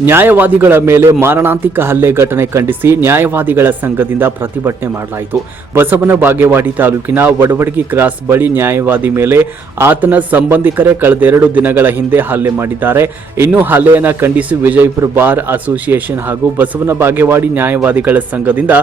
ನ್ಯಾಯವಾದಿಗಳ ಮೇಲೆ ಮಾರಣಾಂತಿಕ ಹಲ್ಲೆ ಘಟನೆ ಖಂಡಿಸಿ ನ್ಯಾಯವಾದಿಗಳ ಸಂಘದಿಂದ ಪ್ರತಿಭಟನೆ ಮಾಡಲಾಯಿತು. ಬಸವನ ಬಾಗೇವಾಡಿ ತಾಲೂಕಿನ ವಡವಡಗಿ ಕ್ರಾಸ್ ಬಳಿ ನ್ಯಾಯವಾದಿ ಮೇಲೆ ಆತನ ಸಂಬಂಧಿಕರೇ ಕಳೆದೆರಡು ದಿನಗಳ ಹಿಂದೆ ಹಲ್ಲೆ ಮಾಡಿದ್ದಾರೆ. ಇನ್ನು ಹಲ್ಲೆಯನ್ನು ಖಂಡಿಸಿ ವಿಜಯಪುರ ಬಾರ್ ಅಸೋಸಿಯೇಷನ್ ಹಾಗೂ ಬಸವನ ಬಾಗೇವಾಡಿ ನ್ಯಾಯವಾದಿಗಳ ಸಂಘದಿಂದ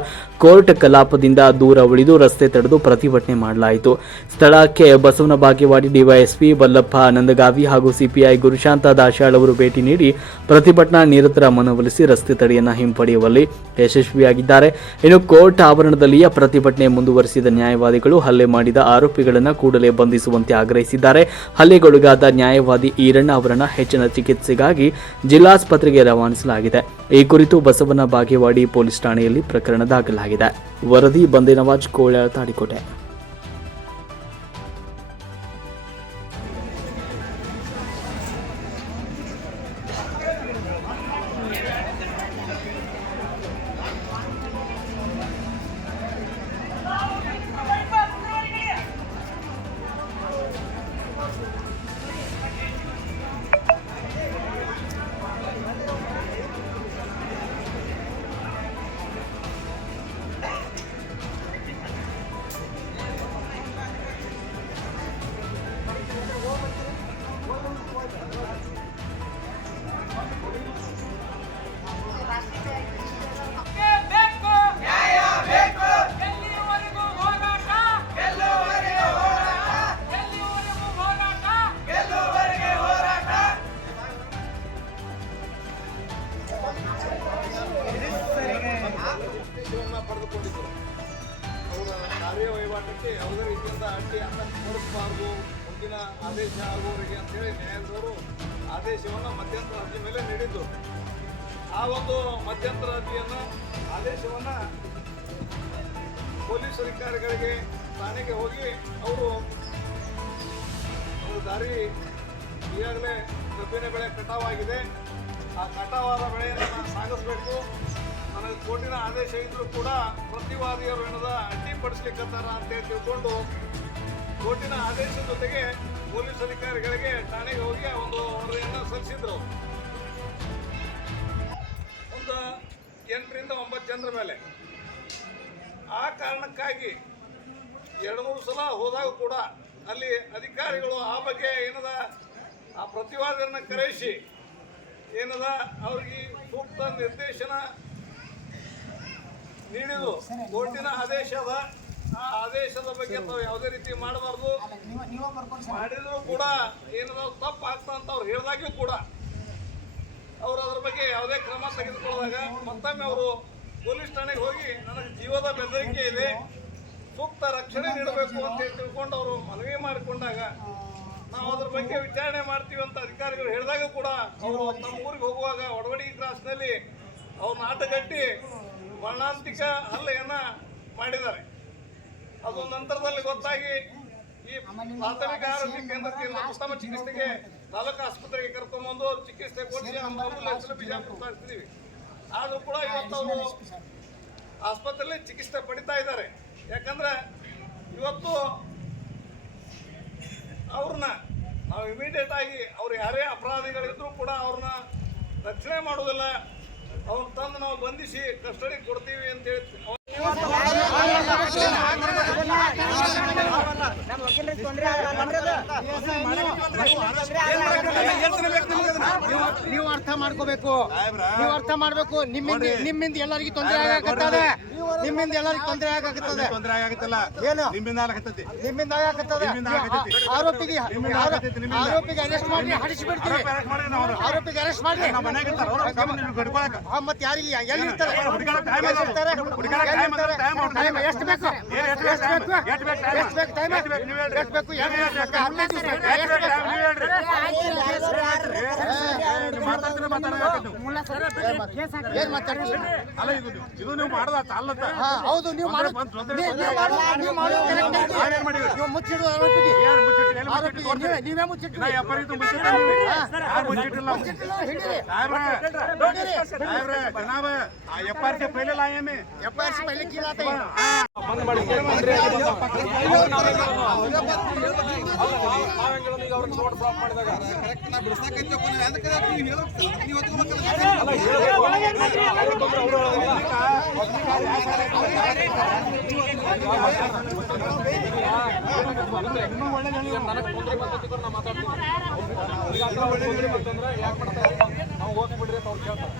ಕೋರ್ಟ್ ಕಲಾಪದಿಂದ ದೂರ ಉಳಿದು ರಸ್ತೆ ತಡೆದು ಪ್ರತಿಭಟನೆ ಮಾಡಲಾಯಿತು. ಸ್ಥಳಕ್ಕೆ ಬಸವನ ಬಾಗೇವಾಡಿ ಡಿವೈಎಸ್ಪಿ ವಲ್ಲಭ ಆನಂದಗಾವಿ ಹಾಗೂ ಸಿಪಿಐ ಗುರುಶಾಂತ ದಾಶಾಳ್ ಅವರು ಭೇಟಿ ನೀಡಿ ಪ್ರತಿಭಟನಾ ನಿರತರ ಮನವೊಲಿಸಿ ರಸ್ತೆ ತಡೆಯನ್ನು ಹಿಂಪಡೆಯುವಲ್ಲಿ ಯಶಸ್ವಿಯಾಗಿದ್ದಾರೆ. ಇನ್ನು ಕೋರ್ಟ್ ಆವರಣದಲ್ಲಿಯೇ ಪ್ರತಿಭಟನೆ ಮುಂದುವರೆಸಿದ ನ್ಯಾಯವಾದಿಗಳು ಹಲ್ಲೆ ಮಾಡಿದ ಆರೋಪಿಗಳನ್ನು ಕೂಡಲೇ ಬಂಧಿಸುವಂತೆ ಆಗ್ರಹಿಸಿದ್ದಾರೆ. ಹಲ್ಲೆಗೊಳಗಾದ ನ್ಯಾಯವಾದಿ ಈರಣ್ಣ ಅವರನ್ನು ಹೆಚ್ಚಿನ ಚಿಕಿತ್ಸೆಗಾಗಿ ಜಿಲ್ಲಾಸ್ಪತ್ರೆಗೆ ರವಾನಿಸಲಾಗಿದೆ. ಈ ಕುರಿತು ಬಸವನ ಬಾಗೇವಾಡಿ ಪೊಲೀಸ್ ಠಾಣೆಯಲ್ಲಿ ಪ್ರಕರಣ ದಾಖಲಾಗಿದೆ. ವರದಿ ಬಂದಿನವಾಜ್ ಕೋಳ ತಾಡಿಕೋಟೆ. ಉದ್ದೇಶವನ್ನ ಅವರ ಕಾರ್ಯ ವಹಿವಾಟಕ್ಕೆ ಯಾವುದೇ ರೀತಿಯಿಂದ ಅಡ್ಡಿ ಅಂತ ತೋರಿಸಬಾರದು. ಮುಂದಿನ ಆದೇಶ ಆಗುವವರಿಗೆ ಅಂತೇಳಿ ನ್ಯಾಯಾಲಯದವರು ಆದೇಶವನ್ನು ಮಧ್ಯಂತರ ಅರ್ಜಿ ಮೇಲೆ ನೀಡಿದ್ದು. ಆ ಒಂದು ಮಧ್ಯಂತರ ಅರ್ಜಿಯನ್ನು ಆದೇಶವನ್ನು ಪೊಲೀಸ್ ಅಧಿಕಾರಿಗಳಿಗೆ ಠಾಣೆಗೆ ಹೋಗಿ ಅವರು ದಾರಿ ಈಗಾಗಲೇ ಕಬ್ಬಿನ ಬೆಳೆ ಕಟಾವಾಗಿದೆ ಆ ಕಟಾವಾದ ಬೆಳೆಯನ್ನು ನಾನು ಸಾಗಿಸ್ಬೇಕು. ನನಗೆ ಕೋರ್ಟಿನ ಆದೇಶ ಇದ್ರೂ ಕೂಡ ಪ್ರತಿವಾದಿಯರು ಏನದ ಅಡ್ಡಿಪಡಿಸ್ಲಿಕ್ಕತ್ತಾರ ಅಂತೇಳಿ ತಿಳ್ಕೊಂಡು ಕೋರ್ಟಿನ ಆದೇಶದ ಜೊತೆಗೆ ಪೊಲೀಸ್ ಅಧಿಕಾರಿಗಳಿಗೆ ಠಾಣೆಗೆ ಹೋಗಿ ಒಂದು ವರದಿಯನ್ನು ಸಲ್ಲಿಸಿದ್ರು. ಒಂದು ಎಂಟರಿಂದ ಒಂಬತ್ತು ಜನರ ಮೇಲೆ. ಆ ಕಾರಣಕ್ಕಾಗಿ ಎರಡು ಮೂರು ಸಲ ಹೋದಾಗ ಕೂಡ ಅಲ್ಲಿ ಅಧಿಕಾರಿಗಳು ಆ ಬಗ್ಗೆ ಏನದ ಆ ಪ್ರತಿವಾದಿಯನ್ನು ಕರೆಸಿ ಏನದ ಅವ್ರಿಗೆ ಸೂಕ್ತ ನಿರ್ದೇಶನ ನೀಡಿದ್ರು ಕೋರ್ಟಿನ ಆದೇಶ ಅದ ಆ ಆದೇಶದ ಬಗ್ಗೆ ತಾವು ಯಾವುದೇ ರೀತಿ ಮಾಡಬಾರ್ದು. ಮಾಡಿದ್ರು ಕೂಡ ಏನಾದ್ರು ತಪ್ಪು ಆಗ್ತಾ ಅಂತ ಅವ್ರು ಹೇಳಿದಾಗ್ಯೂ ಕೂಡ ಅವರು ಅದ್ರ ಬಗ್ಗೆ ಯಾವುದೇ ಕ್ರಮ ತೆಗೆದುಕೊಳ್ಳುವಾಗ ಮತ್ತೊಮ್ಮೆ ಅವರು ಪೊಲೀಸ್ ಠಾಣೆಗೆ ಹೋಗಿ, ನನಗೆ ಜೀವದ ಬೆದರಿಕೆ ಇದೆ, ಸೂಕ್ತ ರಕ್ಷಣೆ ನೀಡಬೇಕು ಅಂತ ಹೇಳಿ ತಿಳ್ಕೊಂಡು ಅವರು ಮನವಿ ಮಾಡಿಕೊಂಡಾಗ ನಾವು ಅದ್ರ ಬಗ್ಗೆ ವಿಚಾರಣೆ ಮಾಡ್ತೀವಿ ಅಂತ ಅಧಿಕಾರಿಗಳು ಹೇಳಿದಾಗ ಕೂಡ ಅವರು ನಮ್ಮ ಊರಿಗೆ ಹೋಗುವಾಗ ಒಡವಡಿ ಕ್ರಾಸ್ನಲ್ಲಿ ಅವ್ರನ್ನ ನಾಟಗಟ್ಟಿ ವರ್ಣಾಂತಿಕ ಹಲ್ಲೆಯನ್ನ ಮಾಡಿದ್ದಾರೆ. ಅದು ನಂತರದಲ್ಲಿ ಗೊತ್ತಾಗಿ ಈ ಪ್ರಾಥಮಿಕ ಆರೋಗ್ಯ ಕೇಂದ್ರಕ್ಕೆ ಉತ್ತಮ ಚಿಕಿತ್ಸೆಗೆ ತಾಲೂಕು ಆಸ್ಪತ್ರೆಗೆ ಕರ್ಕೊಂಡ್ಬಂದು ಚಿಕಿತ್ಸೆ ಕೊಡಿಸಿ ಆಂಬುಲೆನ್ಸ್ ಬಿಜಾಪುರ ಆದ್ರೂ ಕೂಡ ಇವತ್ತು ಅವರು ಆಸ್ಪತ್ರೆಯಲ್ಲಿ ಚಿಕಿತ್ಸೆ ಪಡಿತಾ ಇದ್ದಾರೆ. ಯಾಕಂದ್ರೆ ಇವತ್ತು ಅವ್ರನ್ನ ನಾವು ಇಮಿಡಿಯೇಟ್ ಆಗಿ ಅವ್ರು ಯಾರೇ ಅಪರಾಧಿಗಳಿದ್ರು ಕೂಡ ಅವ್ರನ್ನ ರಕ್ಷಣೆ ಮಾಡೋದಿಲ್ಲ ಅವ್ರನ್ನ ತಂದು ನಾವು ಬಂಧಿಸಿ ಕಸ್ಟಡಿ ಕೊಡ್ತೀವಿ ಅಂತ ಹೇಳಿ ನೀವು ಅರ್ಥ ಮಾಡ್ಕೋಬೇಕು. ನೀವು ಅರ್ಥ ಮಾಡ್ಬೇಕು. ನಿಮ್ಮಿಂದ ನಿಮ್ಮಿಂದ ಎಲ್ಲರಿಗೂ ತೊಂದರೆ ಆಗತ್ತದೆ ನಿಮ್ಮಿಂದ ಎಲ್ಲರಿಗೂ ತೊಂದರೆ ಆಗತ್ತದೆ ತೊಂದರೆ ಆಗತ್ತಲ್ಲ ಏನು? ನಿಮ್ಮಿಂದ ಆಗತ್ತೈತಿ ನಿಮ್ಮಿಂದ ಆಗತ್ತದೆ. ಆರೋಪಿಗೆ ಆರೋಪಿಗೆ ಅರೆಸ್ಟ್ ಮಾಡಿ ನಾವು ಆರೋಪಿಗೆ ಅರೆಸ್ಟ್ ಮಾಡಿ. ಮತ್ತೆ ಯಾರಿಗೆ ಎಲ್ಲಿ ಇರ್ತಾರೆ ಎಷ್ಟು ಬೇಕು? ಎಷ್ಟು ಬೇಕು? ಎಷ್ಟು? ಬೇಕು? time? ಎಷ್ಟು ಬೇಕು? ಎಷ್ಟು ಬೇಕು? ಹದಿನೈದು ದಿವಸ ಮಾತಾಡ್ತಾರೆ ಮಾತಾಡೋದು ಏನ್ ಅಲ್ಲ ಇದು ಇದು ನೀವು ಹೌದು ನೀವು ಮಾಡೋ ಕರೆಕ್ಟ್ ನಾವು ಬ್ಲಾಕ್ ಮಾಡಿದಾಗ ಕರೆಕ್ಟ್ ನಾವು ಹೋಗ್ಬಿಡ್ರಿ ಅಂತ ಅವ್ರು ಕೇಳ್ತಾರೆ